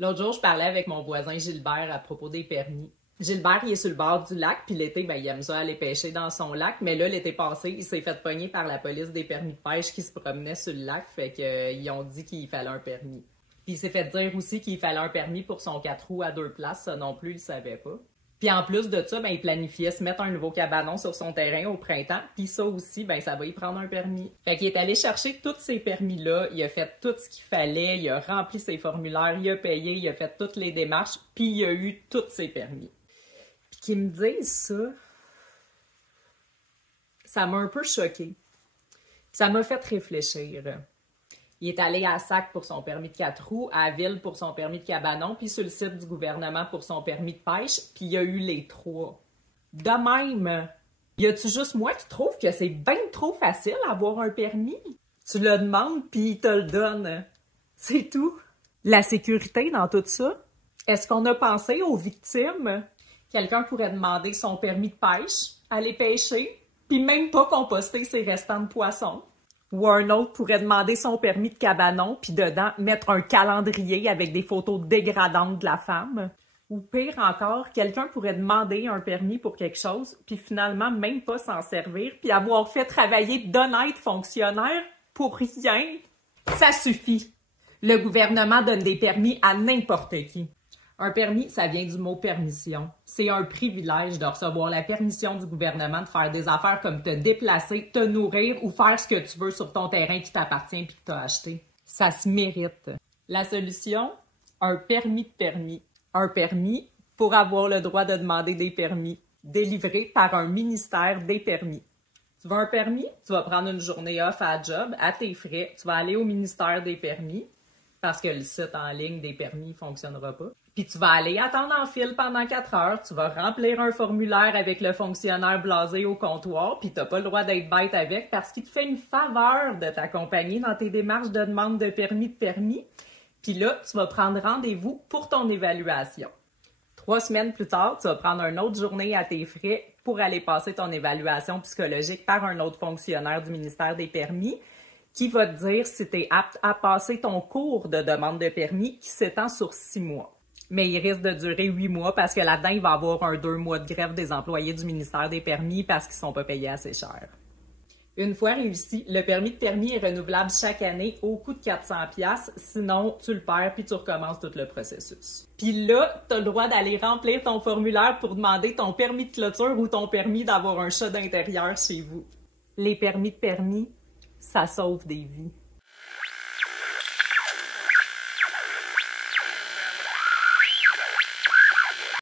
L'autre jour, je parlais avec mon voisin Gilbert à propos des permis. Gilbert, il est sur le bord du lac, puis l'été, il aime ça aller pêcher dans son lac, mais là, l'été passé, il s'est fait pogner par la police des permis de pêche qui se promenait sur le lac, fait qu'ils ont dit qu'il fallait un permis. Puis il s'est fait dire aussi qu'il fallait un permis pour son 4 roues à 2 places, ça non plus, il savait pas. Puis en plus de ça, il planifiait se mettre un nouveau cabanon sur son terrain au printemps. Puis ça aussi, ça va y prendre un permis. Fait qu'il est allé chercher tous ces permis-là. Il a fait tout ce qu'il fallait. Il a rempli ses formulaires. Il a payé. Il a fait toutes les démarches. Puis il a eu tous ses permis. Puis qu'ils me disent ça m'a un peu choquée. Ça m'a fait réfléchir. Il est allé à Sac pour son permis de 4 roues, à Ville pour son permis de cabanon, puis sur le site du gouvernement pour son permis de pêche, puis il y a eu les 3. De même, y a-tu juste moi qui trouve que c'est bien trop facile d'avoir un permis? Tu le demandes, puis il te le donne. C'est tout. La sécurité dans tout ça? Est-ce qu'on a pensé aux victimes? Quelqu'un pourrait demander son permis de pêche, aller pêcher, puis même pas composter ses restants de poissons. Ou un autre pourrait demander son permis de cabanon, puis dedans, mettre un calendrier avec des photos dégradantes de la femme. Ou pire encore, quelqu'un pourrait demander un permis pour quelque chose, puis finalement même pas s'en servir, puis avoir fait travailler d'honnêtes fonctionnaires pour rien. Ça suffit. Le gouvernement donne des permis à n'importe qui. Un permis, ça vient du mot permission. C'est un privilège de recevoir la permission du gouvernement de faire des affaires comme te déplacer, te nourrir ou faire ce que tu veux sur ton terrain qui t'appartient et que tu as acheté. Ça se mérite. La solution? Un permis de permis. Un permis pour avoir le droit de demander des permis, délivré par un ministère des permis. Tu veux un permis? Tu vas prendre une journée off à la job, à tes frais. Tu vas aller au ministère des permis, parce que le site en ligne des permis ne fonctionnera pas. Puis tu vas aller attendre en file pendant 4 heures, tu vas remplir un formulaire avec le fonctionnaire blasé au comptoir, puis t'as pas le droit d'être bête avec parce qu'il te fait une faveur de t'accompagner dans tes démarches de demande de permis. Puis là, tu vas prendre rendez-vous pour ton évaluation. 3 semaines plus tard, tu vas prendre une autre journée à tes frais pour aller passer ton évaluation psychologique par un autre fonctionnaire du ministère des permis qui va te dire si tu es apte à passer ton cours de demande de permis qui s'étend sur 6 mois. Mais il risque de durer 8 mois parce que là-dedans, il va y avoir un 2 mois de grève des employés du ministère des permis parce qu'ils ne sont pas payés assez cher. Une fois réussi, le permis de permis est renouvelable chaque année au coût de 400$, sinon tu le perds puis tu recommences tout le processus. Puis là, tu as le droit d'aller remplir ton formulaire pour demander ton permis de clôture ou ton permis d'avoir un chat d'intérieur chez vous. Les permis de permis, ça sauve des vies.